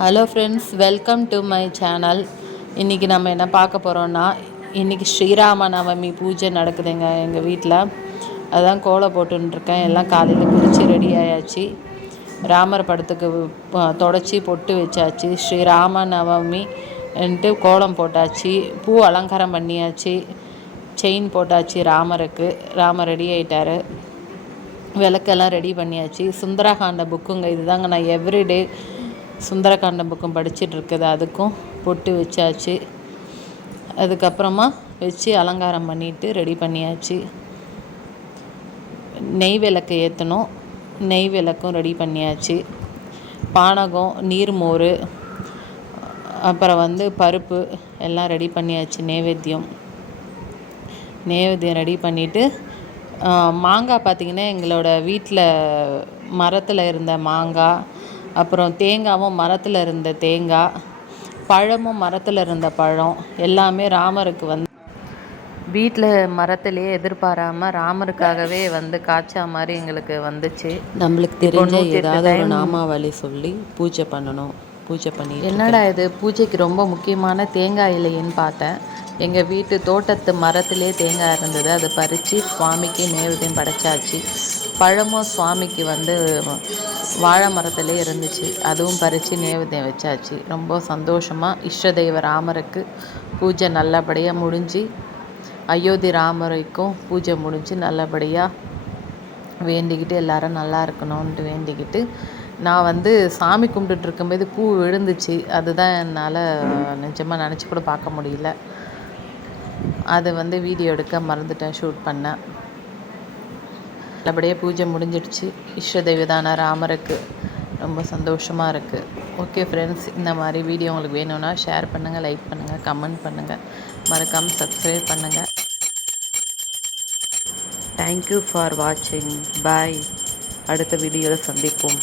Hello friends welcome to my channel இன்றைக்கி நம்ம என்ன பார்க்க போகிறோன்னா இன்றைக்கி ஸ்ரீராம நவமி பூஜை நடக்குதுங்க எங்கள் வீட்டில் அதான் கோலம் போட்டுருக்கேன் எல்லாம் காலையில் குளித்து ரெடி ஆயாச்சு. ராமர் படத்துக்கு தொடச்சி பொட்டு வச்சாச்சு. ஸ்ரீராம நவமின்ட்டு கோலம் போட்டாச்சு. பூ அலங்காரம் பண்ணியாச்சு. செயின் போட்டாச்சு ராமருக்கு. ராமர் ரெடி ஆகிட்டார் விளக்கெல்லாம் ரெடி பண்ணியாச்சு. சுந்தரகாண்ட புக்குங்க இதுதாங்க நான் எவ்ரிடே சுந்தரகாண்டம் புக்கும் படிச்சிட்ருக்குது. அதுக்கும் பொட்டு வச்சாச்சு. அதுக்கப்புறமா வச்சு அலங்காரம் பண்ணிவிட்டு ரெடி பண்ணியாச்சு. நெய் விளக்கு ஏற்றணும் நெய் விளக்கும் ரெடி பண்ணியாச்சு. பானகம் நீர்மோர் அப்புறம் வந்து பருப்பு எல்லாம் ரெடி பண்ணியாச்சு. நைவேத்தியம் நைவேத்தியம் ரெடி பண்ணிவிட்டு மாங்காய் பார்த்திங்கன்னா எங்களோட வீட்டில் மரத்தில் இருந்த மாங்காய் அப்புறம் தேங்காவும் மரத்தில் இருந்த தேங்காய் பழமும் மரத்தில் இருந்த பழம் எல்லாமே ராமருக்கு வந்து வீட்டில் மரத்துலேயே எதிர்பாராமல் ராமருக்காகவே வந்து காய்ச்சா மாதிரி எங்களுக்கு வந்துச்சு. நம்மளுக்கு தெரிஞ்ச ஏதாவது ஒரு நாமாவளி சொல்லி பூஜை பண்ணணும். பூஜை பண்ணி என்னடா இது? பூஜைக்கு ரொம்ப முக்கியமான தேங்காய் இல்லைன்னு பார்த்தேன். எங்கள் வீட்டு தோட்டத்து மரத்திலே தேங்காய் இருந்தது. அதை பறித்து சுவாமிக்கு நேவேத்தியம் படைச்சாச்சு. பழமும் சுவாமிக்கு வந்து வாழை மரத்துலே இருந்துச்சு. அதுவும் பறித்து நேவேத்தியம் வச்சாச்சு. ரொம்ப சந்தோஷமாக இஷ்ட தெய்வ ராமருக்கு பூஜை நல்லபடியாக முடிஞ்சு அயோத்தி ராமருக்கும் பூஜை முடிஞ்சு நல்லபடியாக வேண்டிக்கிட்டு எல்லாரும் நல்லா இருக்கணும்ன்ட்டு வேண்டிக்கிட்டு நான் வந்து சாமி கும்பிட்டுட்டு இருக்கும்போது பூ விழுந்துச்சு. அதுதான் என்னால் நிஜமாக நினச்சி கூட பார்க்க முடியல. அதை வந்து வீடியோ எடுக்க மறந்துட்டேன் ஷூட் பண்ணேன் நல்லபடியாக பூஜை முடிஞ்சிடுச்சு. இஷ்ட தெய்வதான ராமருக்கு ரொம்ப சந்தோஷமாக இருக்குது ஓகே ஃப்ரெண்ட்ஸ் இந்த மாதிரி வீடியோ உங்களுக்கு வேணும்னா ஷேர் பண்ணுங்கள் லைக் பண்ணுங்கள் கமெண்ட் பண்ணுங்கள் மறக்காமல் சப்ஸ்கிரைப் பண்ணுங்கள் தேங்க்யூ ஃபார் வாட்சிங் பாய் அடுத்த வீடியோவில் சந்திப்போம்.